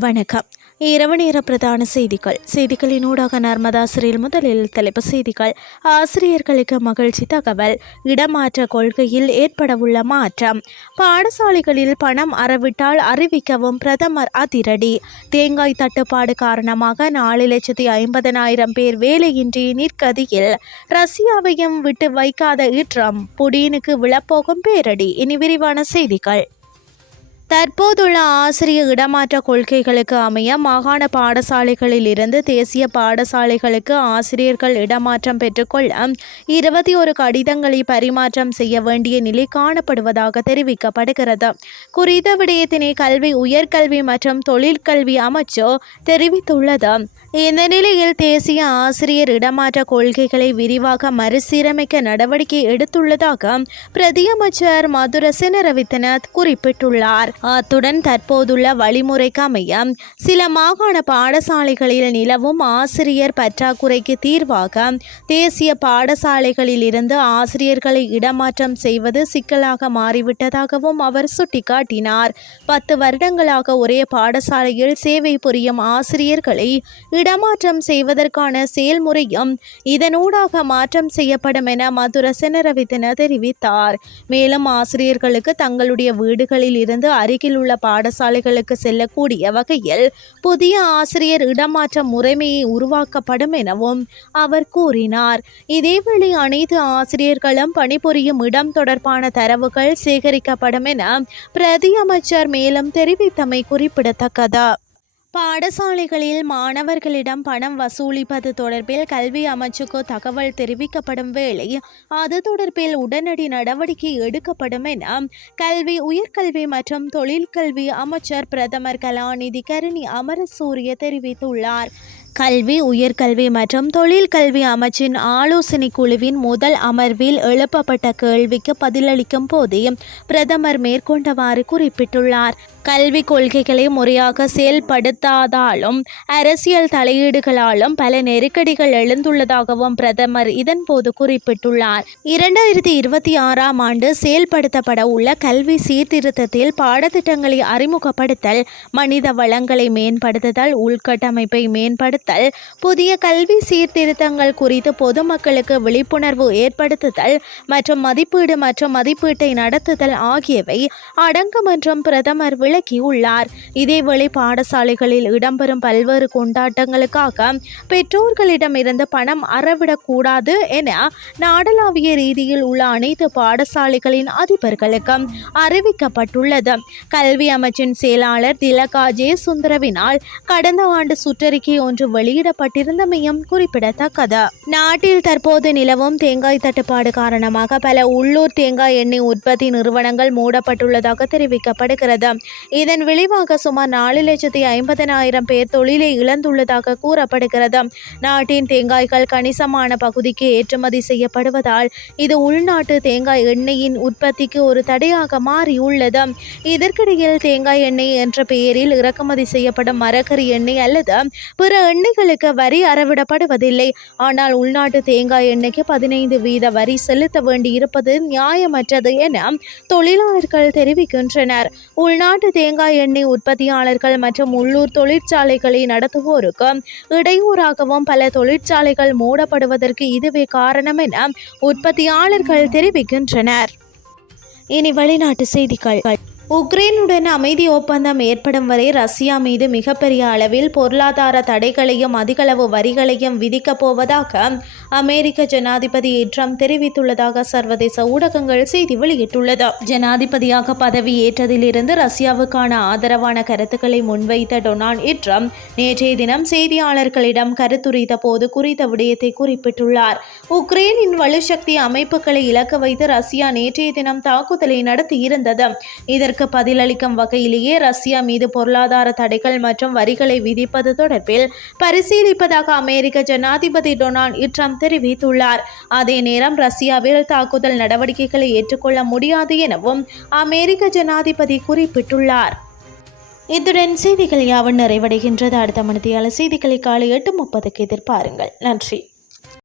வணக்கம். இரவு நேர பிரதான செய்திகள். செய்திகளின் ஊடாக நர்மதாசிரியில் முதலில் தலைப்பு செய்திகள். ஆசிரியர்களுக்கு மகிழ்ச்சி தகவல். இடமாற்ற கொள்கையில் ஏற்படவுள்ள மாற்றம். பாடசாலைகளில் பணம் அறவிட்டால் அறிவிக்கவும் பிரதமர் அதிரடி. தேங்காய் தட்டுப்பாடு காரணமாக நாலு லட்சத்தி ஐம்பதனாயிரம் பேர் வேலையின்றி நிற்கதியில் ரஷ்யாவையும் விட்டு வைக்காத ஈற்றம். புடீனுக்கு விழப்போகும் பேரடி. இனி விரிவான செய்திகள். தற்போதுள்ள ஆசிரிய இடமாற்ற கொள்கைகளுக்கு அமைய மாகாண பாடசாலைகளில் இருந்து தேசிய பாடசாலைகளுக்கு ஆசிரியர்கள் இடமாற்றம் பெற்றுக்கொள்ள இருபத்தி ஒரு கடிதங்களை பரிமாற்றம் செய்ய வேண்டிய நிலை காணப்படுவதாக தெரிவிக்கப்படுகிறது. குறித்த விடயத்தினை கல்வி உயர்கல்வி மற்றும் தொழிற்கல்வி அமைச்சு தெரிவித்துள்ளது. இந்த நிலையில் தேசிய ஆசிரியர் இடமாற்ற கொள்கைகளை விரிவாக மறுசீரமைக்க நடவடிக்கை எடுத்துள்ளதாக பிரதியமைச்சர் மதுர சினரவித்தனத் குறிப்பிட்டுள்ளார். அத்துடன் தற்போதுள்ள வழிமுறைக்கு அமைய சில மாகாண பாடசாலைகளில் நிலவும் ஆசிரியர் பற்றாக்குறைக்கு தீர்வாக தேசிய பாடசாலைகளில் இருந்து ஆசிரியர்களை இடமாற்றம் செய்வது சிக்கலாக மாறிவிட்டதாகவும் அவர் சுட்டிக்காட்டினார். பத்து வருடங்களாக ஒரே பாடசாலையில் சேவை புரியும் ஆசிரியர்களை இடமாற்றம் செய்வதற்கான செயல்முறையும் இதனூடாக மாற்றம் செய்யப்படும் என மதுர செனரவித்தன தெரிவித்தார். மேலும் ஆசிரியர்களுக்கு தங்களுடைய வீடுகளில் இருந்து அருகில் உள்ள பாடசாலைகளுக்கு செல்லக்கூடிய வகையில் புதிய ஆசிரியர் இடமாற்ற முறைமையை உருவாக்கப்படும் எனவும் அவர் கூறினார். இதேவேளை அனைத்து ஆசிரியர்களும் பணிபுரியும் இடம் தொடர்பான தரவுகள் சேகரிக்கப்படும் என பிரதி அமைச்சர் மேலும் தெரிவித்தமை குறிப்பிடத்தக்கது. பாடசாலைகளில் மாணவர்களிடம் பணம் வசூலிப்பது தொடர்பில் கல்வி அமைச்சுக்கு தகவல் தெரிவிக்கப்படும் வேளை அது தொடர்பில் உடனடி நடவடிக்கை எடுக்கப்படும் என கல்வி உயர்கல்வி மற்றும் தொழிற்கல்வி அமைச்சர் பிரதமர் கலாநிதி கருணி அமரசூரிய தெரிவித்துள்ளார். கல்வி உயர்கல்வி மற்றும் தொழில் கல்வி அமைச்சின் ஆலோசனை குழுவின் முதல் அமர்வில் எழுப்பப்பட்ட கேள்விக்கு பதிலளிக்கும் போதே பிரதமர் மேற்கொண்டவாறு குறிப்பிட்டுள்ளார். கல்வி கொள்கைகளை முறையாக செயல்படுத்தாதாலும் அரசியல் தலையீடுகளாலும் பல நெருக்கடிகள் எழுந்துள்ளதாகவும் பிரதமர் இதன்போது குறிப்பிட்டுள்ளார். இரண்டாயிரத்தி இருபத்தி ஆறாம் ஆண்டு செயல்படுத்தப்பட உள்ள கல்வி சீர்திருத்தத்தில் பாடத்திட்டங்களை அறிமுகப்படுத்தல் மனித வளங்களை மேம்படுத்துதல் உள்கட்டமைப்பை மேம்படுத்த வலியுறுத்தல் புதிய கல்வி சீர்திருத்தங்கள் குறித்து பொதுமக்களுக்கு விழிப்புணர்வு ஏற்படுத்துதல் மற்றும் மதிப்பீடு மற்றும் மதிப்பீட்டை நடத்துதல் ஆகியவை அடங்கும் என்றும் பிரதமர் விளக்கியுள்ளார். இதேவேளை பாடசாலைகளில் இடம்பெறும் பல்வேறு கொண்டாட்டங்களுக்காக பெற்றோர்களிடமிருந்து பணம் அறவிடக்கூடாது என நாடளாவிய ரீதியில் உள்ள அனைத்து பாடசாலைகளின் அதிபர்களுக்கும் அறிவிக்கப்பட்டுள்ளது. கல்வி அமைச்சின் செயலாளர் திலகா ஜே சுந்தரவினால் கடந்த ஆண்டு சுற்றறிக்கை ஒன்று வெளியிடப்பட்டிருந்தமையும் குறிப்பிடத்தக்கது. நாட்டில் தற்போது நிலவும் தேங்காய் தட்டுப்பாடு காரணமாக பல உள்ளூர் தேங்காய் எண்ணெய் உற்பத்தி நிறுவனங்கள் மூடப்பட்டுள்ளதாக தெரிவிக்கப்படுகிறது. இதன் விளைவாக சுமார் நாலு லட்சத்தி ஐம்பதனாயிரம் பேர் தொழிலை இழந்துள்ளதாக கூறப்படுகிறது. நாட்டின் தேங்காய்கள் கணிசமான பகுதிக்கு ஏற்றுமதி செய்யப்படுவதால் இது உள்நாட்டு தேங்காய் எண்ணெயின் உற்பத்திக்கு ஒரு தடையாக மாறியுள்ளது. இதற்கிடையில் தேங்காய் எண்ணெய் என்ற பெயரில் இறக்குமதி செய்யப்படும் மரக்கறி எண்ணெய் அல்லது பிற எண்ணெய்களுக்கு வரி அறவிடப்படுவதில்லை. ஆனால் உள்நாட்டு தேங்காய் எண்ணெய்க்கு பதினைந்து வீத வரி செலுத்த வேண்டி இருப்பது நியாயமற்றது என தொழிலாளர்கள் தெரிவிக்கின்றனர். உள்நாட்டு தேங்காய் எண்ணெய் உற்பத்தியாளர்கள் மற்றும் உள்ளூர் தொழிற்சாலைகளை நடத்துவோருக்கு இடையூறாகவும் பல தொழிற்சாலைகள் மூடப்படுவதற்கு இதுவே காரணம் என உற்பத்தியாளர்கள் தெரிவிக்கின்றனர். இனி வெளிநாட்டு செய்திகள். உக்ரைனுடன் அமைதி ஒப்பந்தம் ஏற்படும் வரை ரஷ்யா மீது மிகப்பெரிய அளவில் பொருளாதார தடைகளையும் அதிகளவு வரிகளையும் விதிக்கப் போவதாக அமெரிக்க ஜனாதிபதி ட்ரம்ப் தெரிவித்துள்ளதாக சர்வதேச ஊடகங்கள் செய்தி வெளியிட்டுள்ளது. ஜனாதிபதியாக பதவி ஏற்றதிலிருந்து ரஷ்யாவுக்கான ஆதரவான கருத்துக்களை முன்வைத்த டொனால்ட் ட்ரம்ப் நேற்றைய தினம் செய்தியாளர்களிடம் கருத்துரைத்த போது குறித்த விடயத்தை குறிப்பிட்டுள்ளார். உக்ரைனின் வலுசக்தி அமைப்புகளை இலக்க வைத்து ரஷ்யா நேற்றைய தினம் தாக்குதலை நடத்தியிருந்தது. இதற்கு இதற்கு பதிலளிக்கும் வகையிலேயே ரஷ்யா மீது பொருளாதார தடைகள் மற்றும் வரிகளை விதிப்பது தொடர்பில் பரிசீலிப்பதாக அமெரிக்க ஜனாதிபதி டொனால்ட் ட்ரம்ப் தெரிவித்துள்ளார். அதே நேரம் ரஷ்யாவில் தாக்குதல் நடவடிக்கைகளை ஏற்றுக்கொள்ள முடியாது எனவும் அமெரிக்க ஜனாதிபதி குறிப்பிட்டுள்ளார். இத்துடன் செய்திகள் யாவும் நிறைவடைகின்றது. அடுத்த மணித்தியால செய்திகளை காலை எட்டு முப்பதுக்கு எதிர்பாருங்கள். நன்றி.